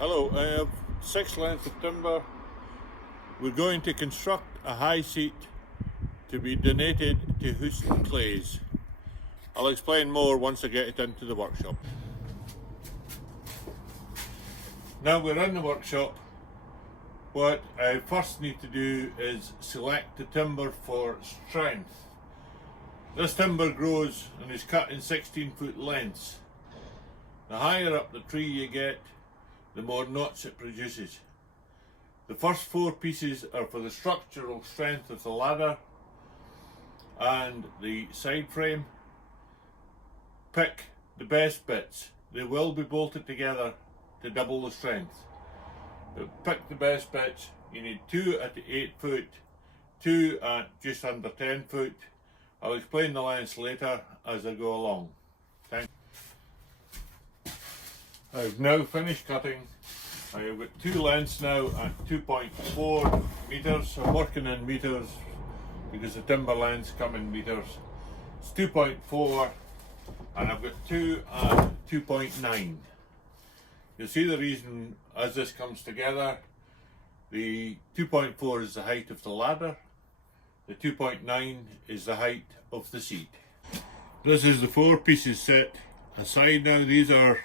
Hello, I have 6 lengths of timber. We're going to construct a high seat to be donated to Houston Clays. I'll explain more once I get it into the workshop. Now we're in the workshop. What I first need to do is select the timber for strength. This timber grows and is cut in 16-foot lengths. The higher up the tree you get, the more knots it produces. The first 4 pieces are for the structural strength of the ladder and the side frame. Pick the best bits. They will be bolted together to double the strength. But pick the best bits. You need 2 at 8 foot, 2 at just under 10 foot. I'll explain the lengths later as I go along. Thank you. I've now finished cutting. I have got 2 lengths now at 2.4 meters. I'm working in meters because the timber lengths come in meters. It's 2.4 and I've got 2 at 2.9. You'll see the reason as this comes together. The 2.4 is the height of the ladder. The 2.9 is the height of the seat. This is the 4 pieces set aside now. These are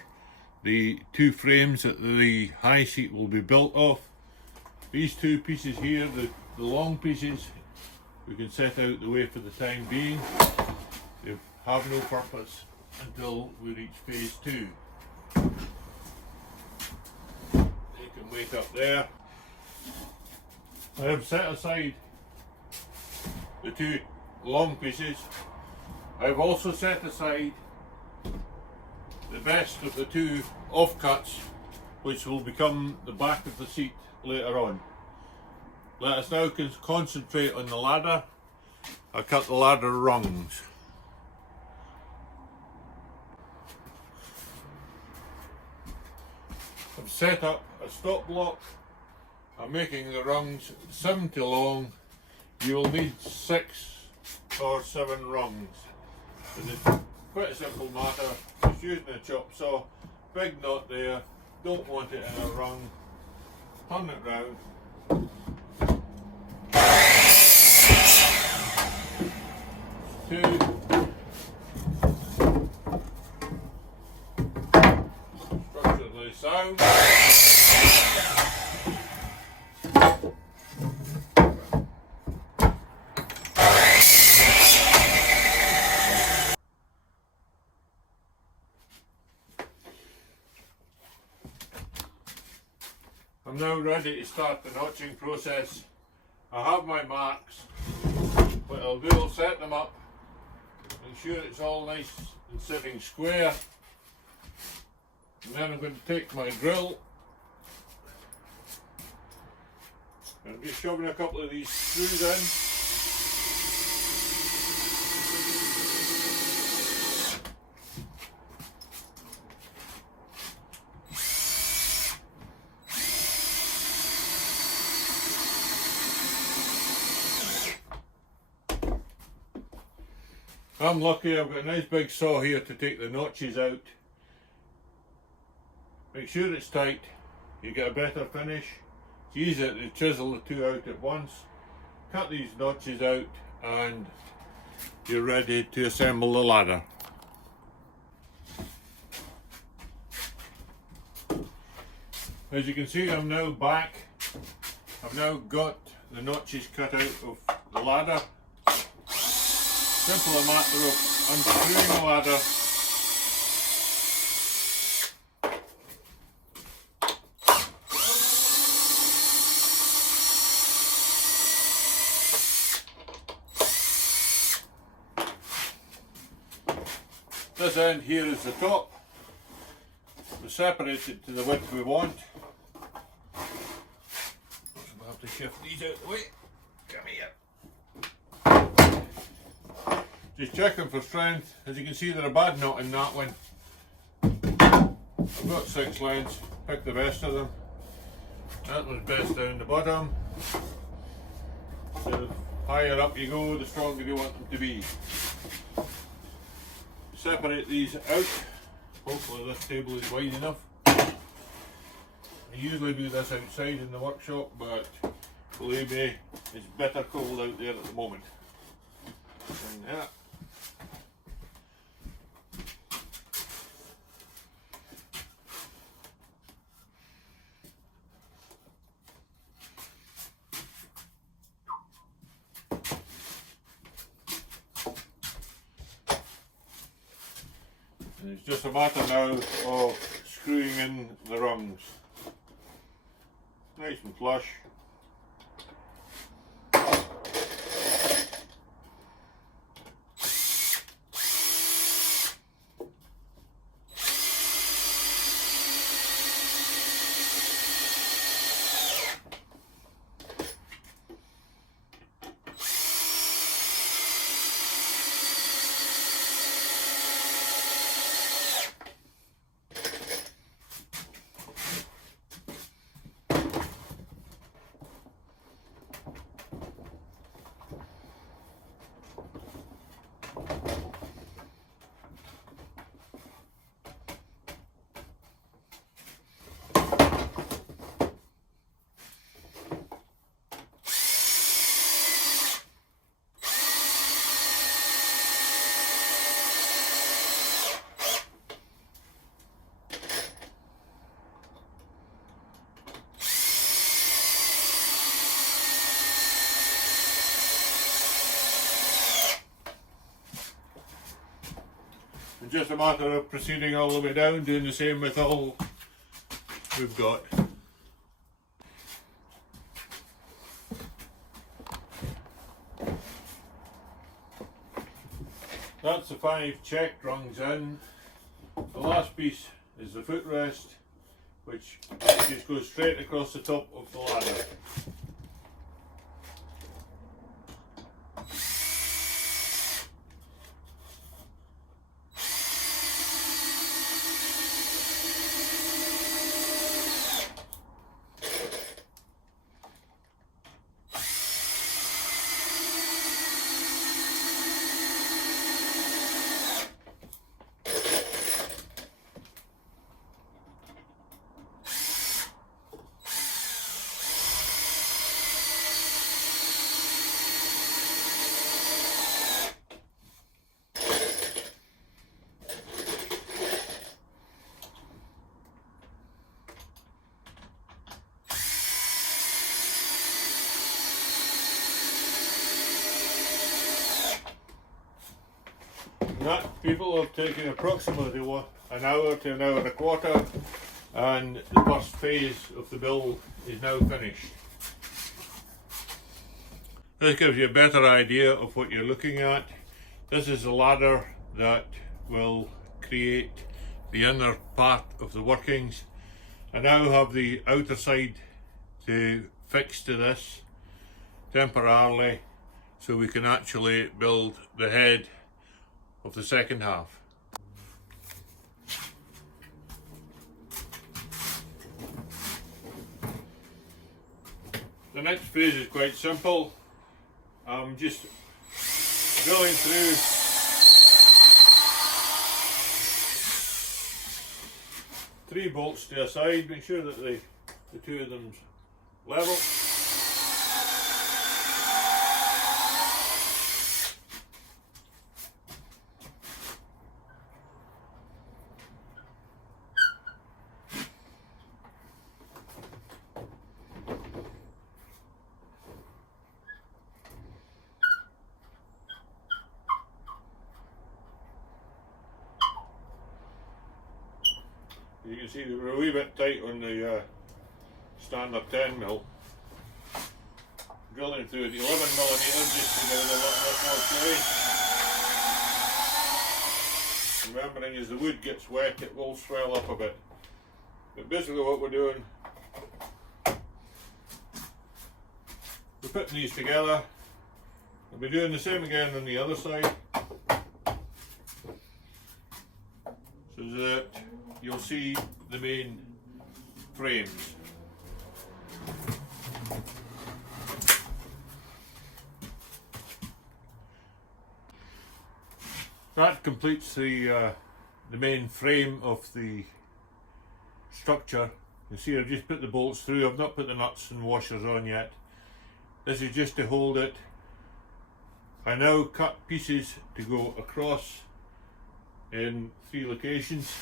the 2 frames that the high seat will be built off. These 2 pieces here, the long pieces, we can set out the way for the time being. They have no purpose until we reach phase 2. They can wait up there. I have set aside the 2 long pieces. I've also set aside the best of the 2 offcuts, which will become the back of the seat later on. Let us now concentrate on the ladder. I cut the ladder rungs. I've set up a stop block. I'm making the rungs 70 long. You will need 6 or 7 rungs. And it's quite a simple matter. Just using a chop saw. Big knot there. Don't want it in a rung. Turn it round. Two. Structurally sound. I'm now ready to start the notching process. I have my marks. What I'll do, I'll set them up, make sure it's all nice and sitting square. And then I'm going to take my drill. I'm just shoving a couple of these screws in. I'm lucky, I've got a nice big saw here to take the notches out. Make sure it's tight, you get a better finish. It's easy to chisel the 2 out at once. Cut these notches out and you're ready to assemble the ladder. As you can see, I'm now back. I've now got the notches cut out of the ladder. Simple matter of unscrewing the ladder. This end here is the top. We separate it to the width we want. So we'll have to shift these out of the way. Come here. Just checking for strength. As you can see, there's a bad knot in that one. I've got 6 lengths, pick the best of them. That one's best down the bottom. So the higher up you go, the stronger you want them to be. Separate these out. Hopefully this table is wide enough. usually do this outside in the workshop, but believe me, it's bitter cold out there at the moment. And yeah. And it's just a matter now of screwing in the rungs. Nice and flush. It's just a matter of proceeding all the way down, doing the same with all we've got. That's the 5 checked rungs in. The last piece is the footrest, which just goes straight across the top of the ladder. That, people, have taken approximately an hour to an hour and a quarter, and the first phase of the build is now finished. This gives you a better idea of what you're looking at. This is the ladder that will create the inner part of the workings. I now have the outer side to fix to this temporarily, so we can actually build the head of the second half. The next phase is quite simple. I'm just drilling through three bolts to a side, make sure that the two of them's level. You can see that we're a wee bit tight on the standard 10mm. Drilling through the 11mm just to get a lot more play. Remembering as the wood gets wet it will swell up a bit. But basically what we're doing, we're putting these together. We'll be doing the same again on the other side, so that you'll see the main frames. That completes the main frame of the structure. You see I've just put the bolts through, I've not put the nuts and washers on yet. This is just to hold it. I now cut pieces to go across in 3 locations.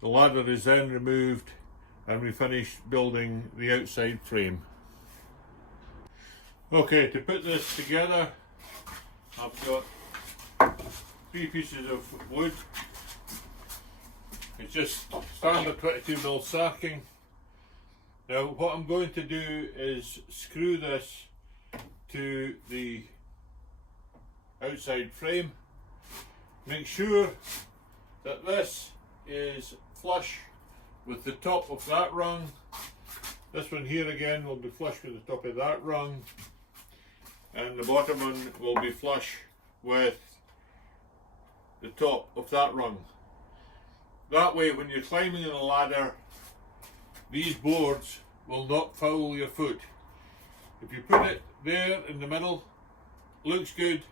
The ladder is then removed and we finish building the outside frame. Okay, to put this together, I've got 3 pieces of wood. It's just standard 22mm sacking. Now what I'm going to do is screw this to the outside frame. Make sure that this is flush with the top of that rung. This one here again will be flush with the top of that rung, and the bottom one will be flush with the top of that rung. That way when you're climbing on a ladder, these boards will not foul your foot. If you put it there in the middle, looks good.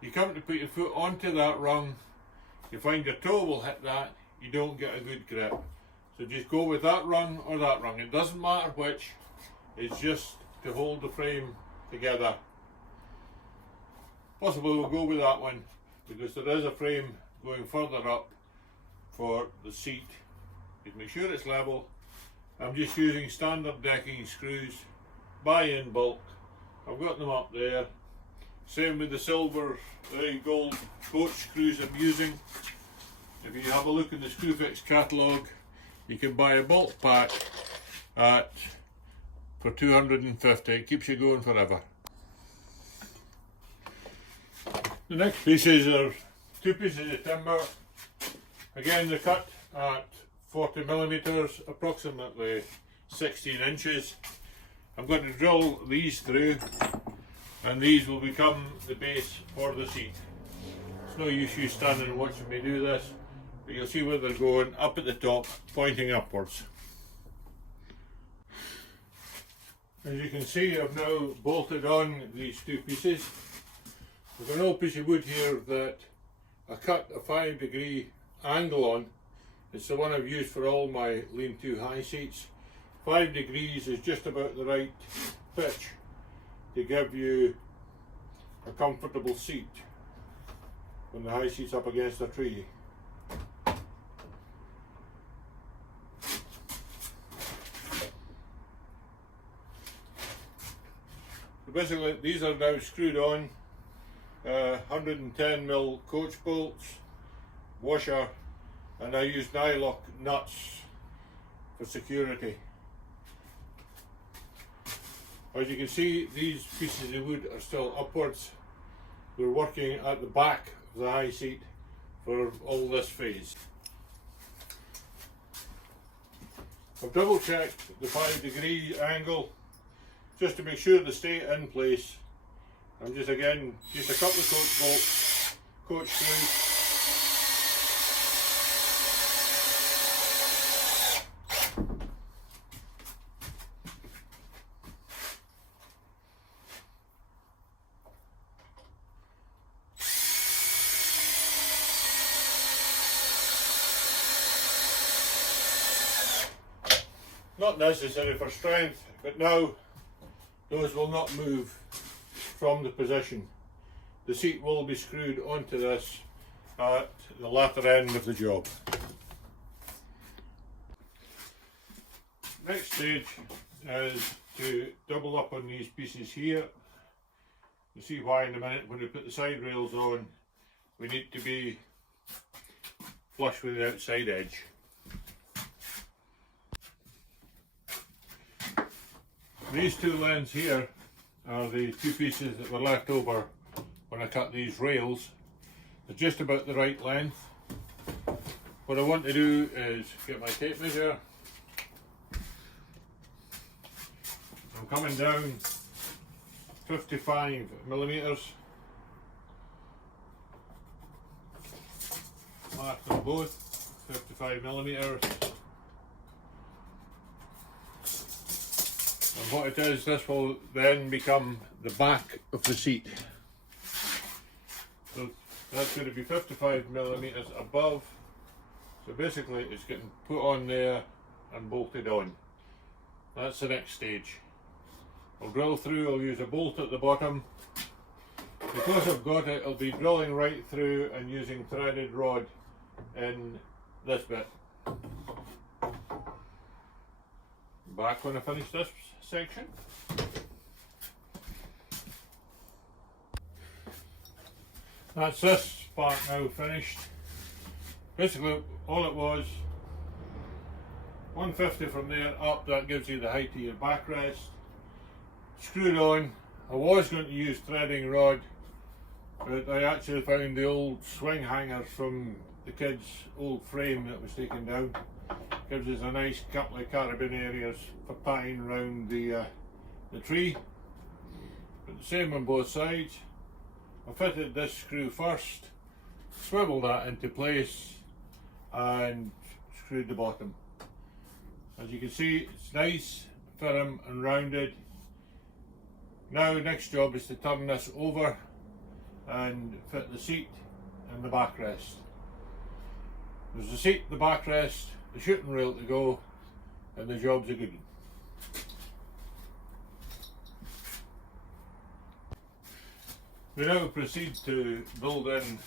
You come to put your foot onto that rung, you find your toe will hit that, you don't get a good grip. So just go with that rung or that rung. It doesn't matter which, it's just to hold the frame together. Possibly we'll go with that one because there is a frame going further up for the seat. Just make sure it's level. I'm just using standard decking screws, buy in bulk. I've got them up there. Same with the silver, gold coach screws I'm using. If you have a look in the Screwfix catalogue, you can buy a bulk pack for $250. It keeps you going forever. The next pieces are 2 pieces of timber. Again, they're cut at 40mm, approximately 16 inches. I'm going to drill these through, and these will become the base for the seat. It's no use you standing and watching me do this, but you'll see where they're going, up at the top, pointing upwards. As you can see, I've now bolted on these 2 pieces. There's an old piece of wood here that I cut a 5-degree angle on. It's the one I've used for all my lean-to high seats. 5 degrees is just about the right pitch to give you a comfortable seat when the high seat's up against a tree. So basically these are now screwed on, 110mm coach bolts, washer, and I use nylock nuts for security. As you can see, these pieces of wood are still upwards. We're working at the back of the high seat for all this phase. I've double checked the 5-degree angle just to make sure they stay in place. I'm just a couple of coach bolts, coach screws. Not necessary for strength, but now those will not move from the position. The seat will be screwed onto this at the latter end of the job. Next stage is to double up on these pieces here. You'll see why in a minute. When we put the side rails on, we need to be flush with the outside edge. These 2 lengths here are the 2 pieces that were left over when I cut these rails. They're just about the right length. What I want to do is get my tape measure. I'm coming down 55mm. Mark them both, 55mm. And what it is, this will then become the back of the seat. So that's going to be 55mm above. So basically it's getting put on there and bolted on. That's the next stage. I'll drill through, I'll use a bolt at the bottom. Because I've got it, I'll be drilling right through and using threaded rod in this bit. Back when I finish this section. That's this part now finished. Basically all it was, 150 from there up, that gives you the height of your backrest. Screwed on. I was going to use threading rod, but I actually found the old swing hangers from the kids' old frame that was taken down. Gives us a nice couple of carabinerias for tying around the tree. But the same on both sides. I fitted this screw first, swiveled that into place and screwed the bottom. As you can see, it's nice, firm and rounded. Now next job is to turn this over and fit the seat and the backrest. There's the seat, the backrest, the shooting rail to go, and the job's a good one. We now proceed to build in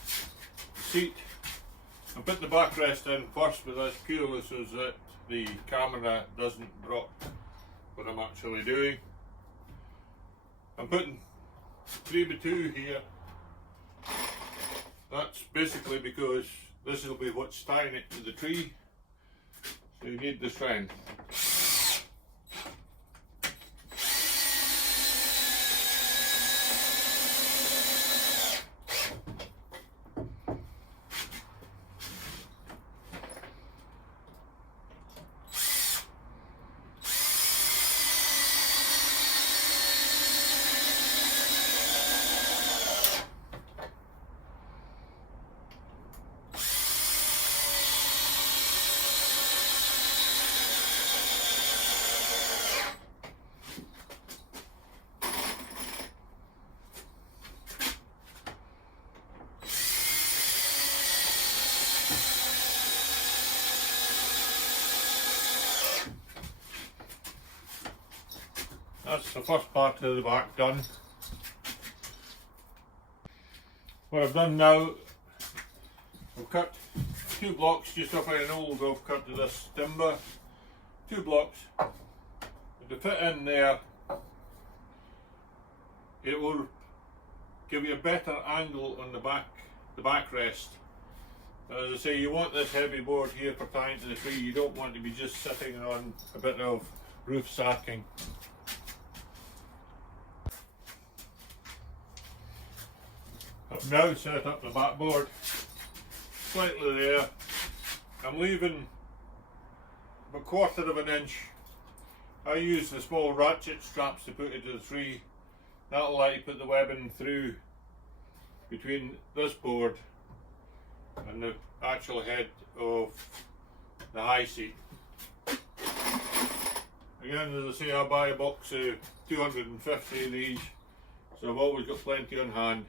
the seat. I put the backrest in first, but that's purely so that the camera doesn't drop what I'm actually doing. I'm putting 3x2 here. That's basically because this will be what's tying it to the tree, so you need the strength. That's the first part of the back done. What I've done now, I've cut 2 blocks just off an old rough cut to this timber. 2 blocks. And to fit in there, it will give you a better angle on the backrest. As I say, you want this heavy board here for tying to the tree. You don't want to be just sitting on a bit of roof sacking. I've now set up the backboard slightly there. I'm leaving about 1/4 of an inch. I use the small ratchet straps to put into the tree. That'll let you put the webbing through between this board and the actual head of the high seat. Again, as I say, I buy a box of 250 of these, so I've always got plenty on hand.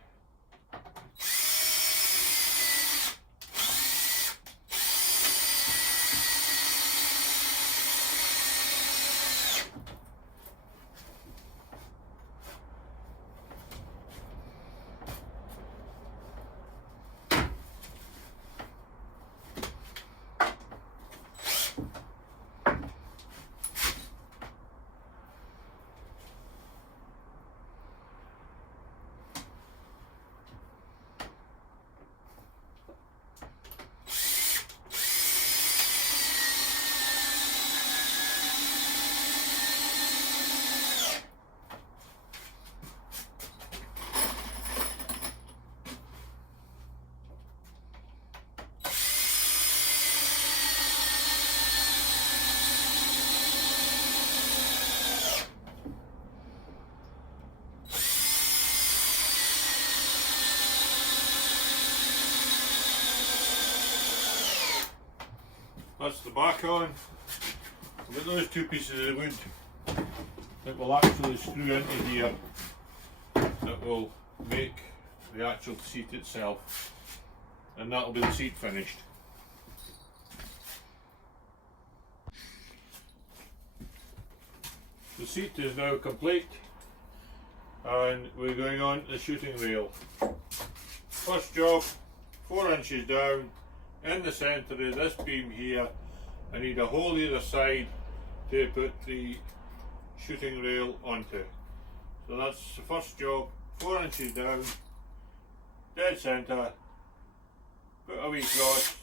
That's the back on. I've got those 2 pieces of wood that will actually screw into here that will make the actual seat itself, and that'll be the seat finished. The seat is now complete and we're going on to the shooting rail. First job, 4 inches down, in the centre of this beam here. I need a hole either side to put the shooting rail onto. So that's the first job, 4 inches down, dead centre, put a wee cross.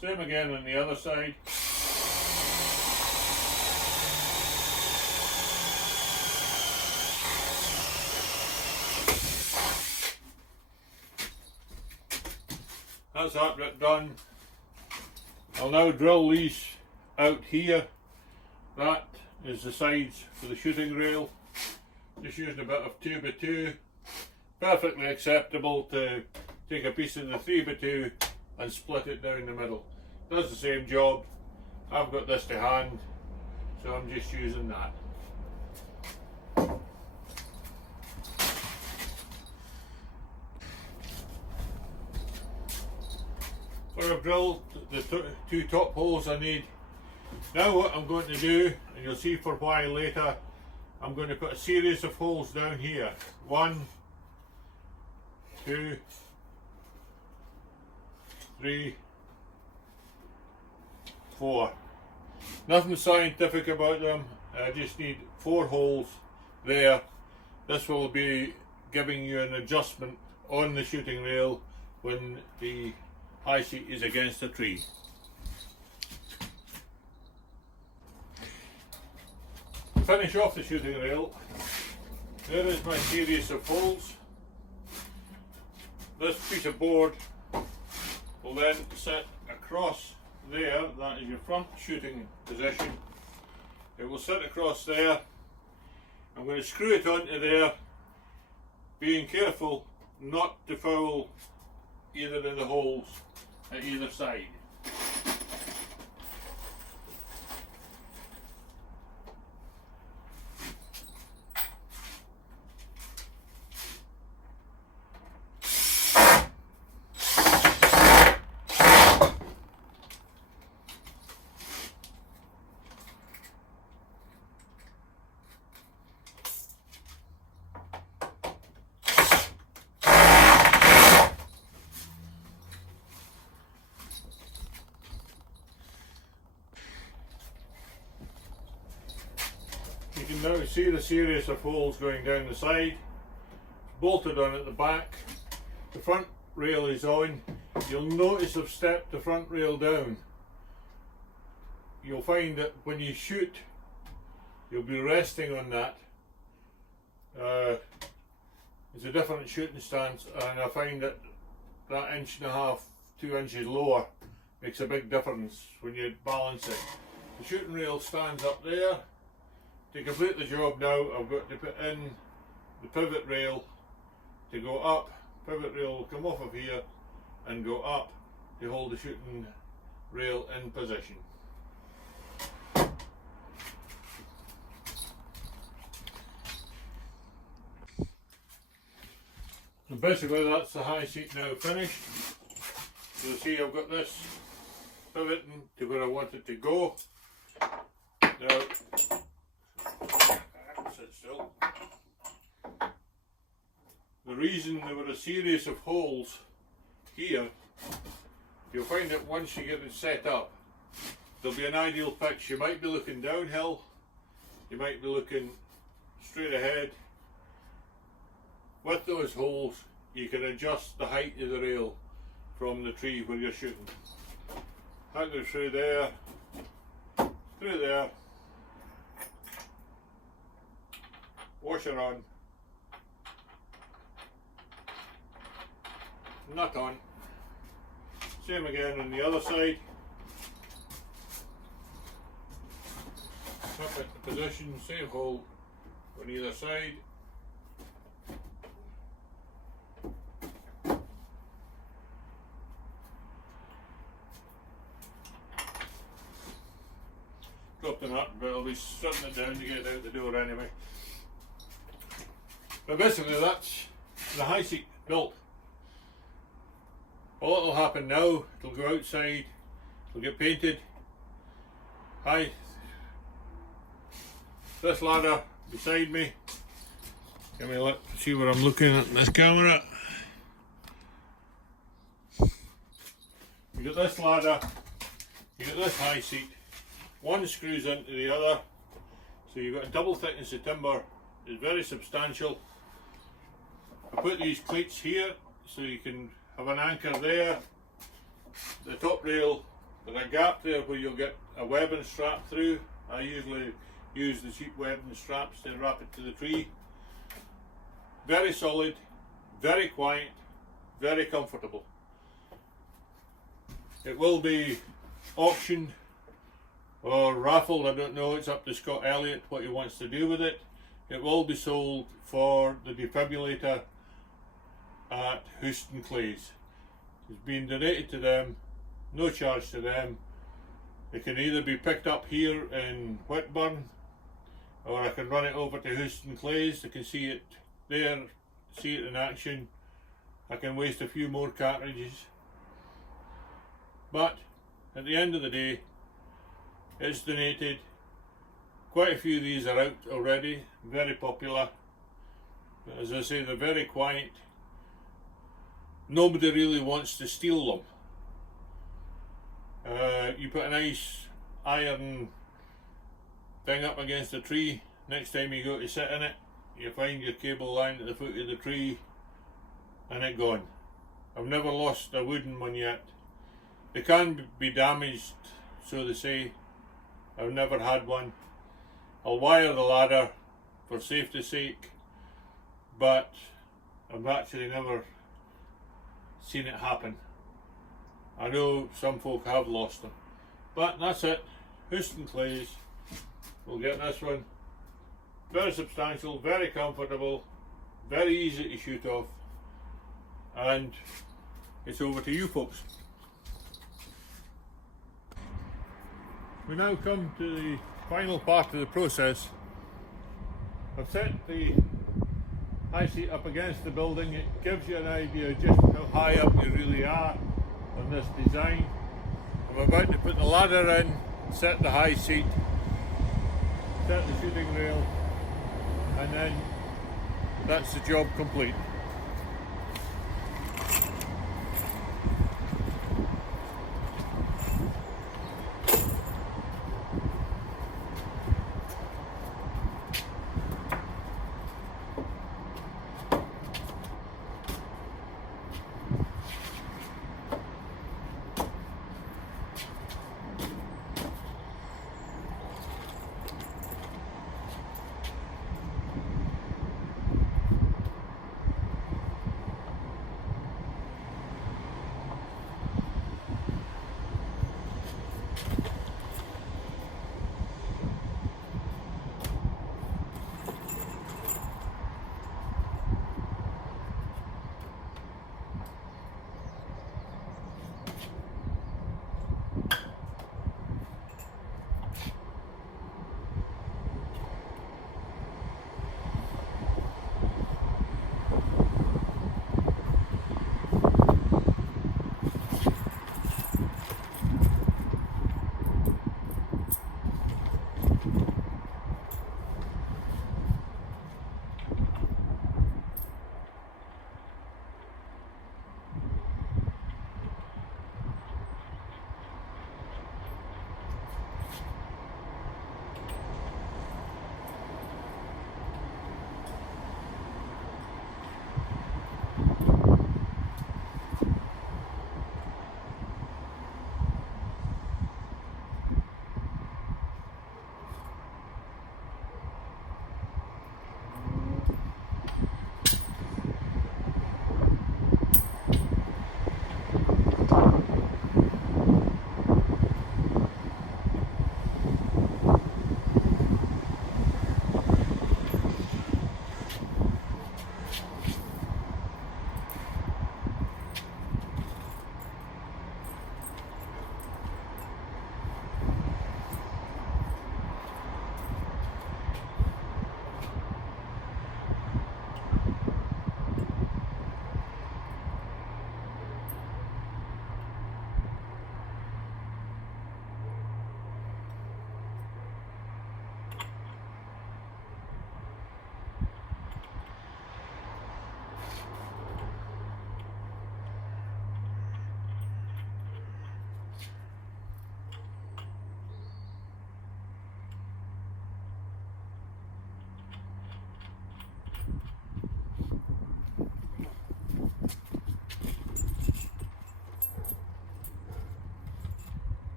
Same again on the other side. That's that bit done. I'll now drill these out here. That is the sides for the shooting rail. Just using a bit of 2x2. Perfectly acceptable to take a piece of the 3x2 and split it down the middle. Does the same job. I've got this to hand, so I'm just using that. So I've drilled the two top holes I need. Now what I'm going to do, and you'll see for why later, I'm going to put a series of holes down here. 1, 2, 3, 4. Nothing scientific about them. I just need 4 holes there. This will be giving you an adjustment on the shooting rail when the high seat is against a tree. To finish off the shooting rail, there is my series of holes. This piece of board will then sit across there. That is your front shooting position. It will sit across there. I'm going to screw it onto there, being careful not to foul either of the holes at either side. You can now see the series of holes going down the side, bolted on at the back. The front rail is on. You'll notice I've stepped the front rail down. You'll find that when you shoot, you'll be resting on that. It's a different shooting stance, and I find that that 1.5 to 2 inches lower makes a big difference when you balance it. The shooting rail stands up there. To complete the job now, I've got to put in the pivot rail to go up. Pivot rail will come off of here and go up to hold the shooting rail in position. So basically that's the high seat now finished. You'll see I've got this pivoting to where I want it to go. Now, sit still. The reason there were a series of holes here, you'll find that once you get it set up, there'll be an ideal pitch. You might be looking downhill, you might be looking straight ahead. With those holes, you can adjust the height of the rail from the tree where you're shooting. That goes through there, washer on, nut on. Same again on the other side. Up at the position, same hole on either side. Drop the nut, but I'll be setting it down to get it out the door anyway. But basically that's the high seat built. All that'll happen now, it'll go outside, it'll get painted. This ladder beside me, give me a look, see where I'm looking at this camera. You got this ladder, you got this high seat, one screws into the other, so you've got a double thickness of timber. It's very substantial. I put these cleats here so you can have an anchor there. The top rail, there's a gap there where you'll get a webbing strap through. I usually use the cheap webbing straps to wrap it to the tree. Very solid, very quiet, very comfortable. It will be auctioned or raffled, I don't know, it's up to Scott Elliott what he wants to do with it. It will be sold for the defibrillator at Houston Clays. It's been donated to them, no charge to them. It can either be picked up here in Whitburn, or I can run it over to Houston Clays. I can see it there, see it in action. I can waste a few more cartridges. But at the end of the day, it's donated. Quite a few of these are out already, very popular. But as I say, they're very quiet. Nobody really wants to steal them. You put a nice iron thing up against a tree, next time you go to sit in it, you find your cable lying at the foot of the tree and it gone. I've never lost a wooden one yet. They can be damaged, so they say. I've never had one. I'll wire the ladder for safety's sake, but I've actually never seen it happen. I know some folk have lost them, but that's it. Houston Clays, we'll get this one. Very substantial, very comfortable, very easy to shoot off, and it's over to you folks. We now come to the final part of the process. I've set the high seat up against the building. It gives you an idea just how high up you really are on this design. I'm about to put the ladder in, set the high seat, set the shooting rail, and then that's the job complete.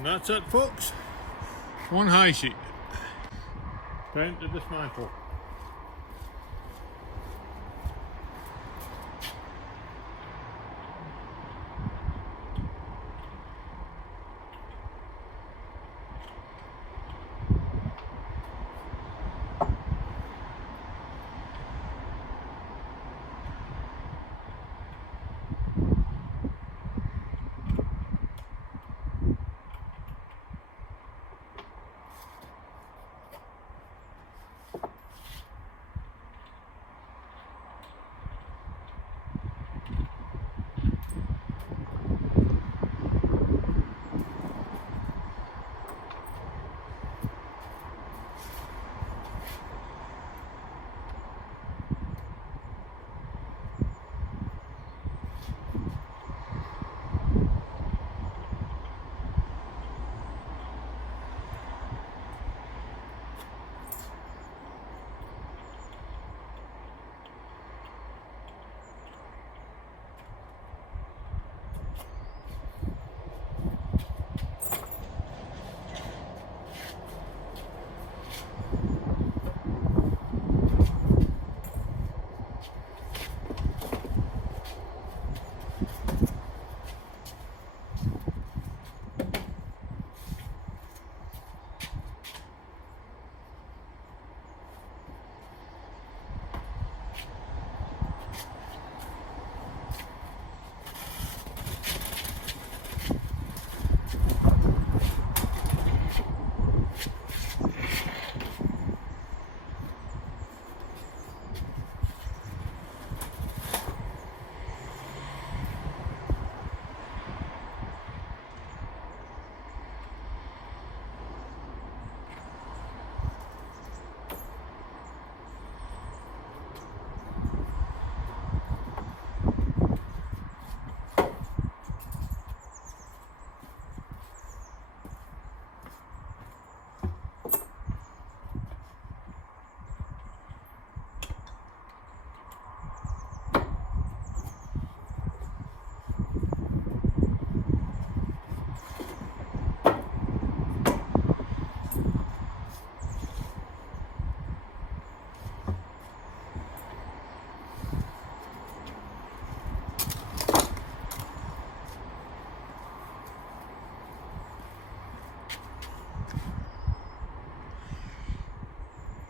And that's it, folks. One high seat. Time to dismantle.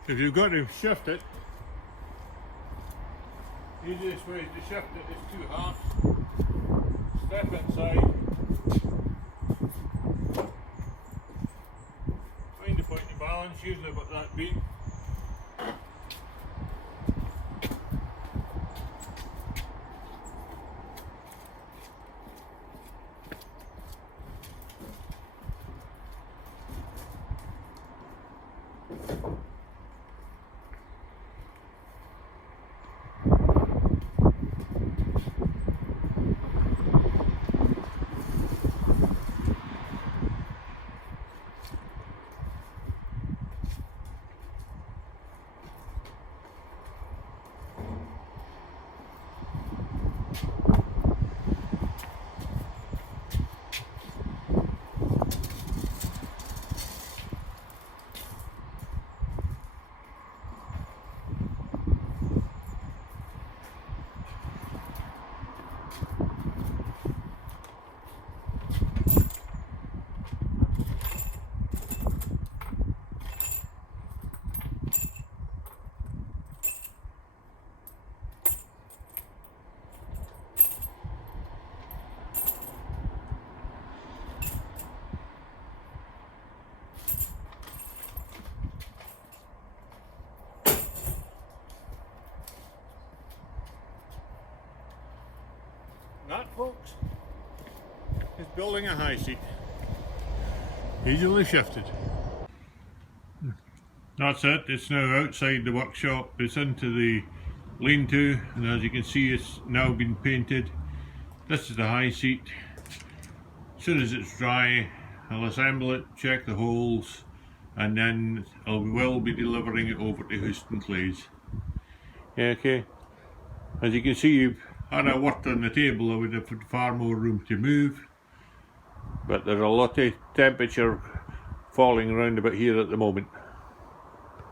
If you've got to shift it, easiest way to shift it is two halves. Step inside, find the point of balance, usually about that big. That, folks, is building a high seat. Easily shifted. That's it, it's now outside the workshop. It's into the lean-to, and as you can see, it's now been painted. This is the high seat. As soon as it's dry, I'll assemble it, check the holes, and then I will be delivering it over to Houston Clays. Yeah, okay. As you can see, had I worked on the table, I would have had far more room to move. but there's a lot of temperature falling around about here at the moment.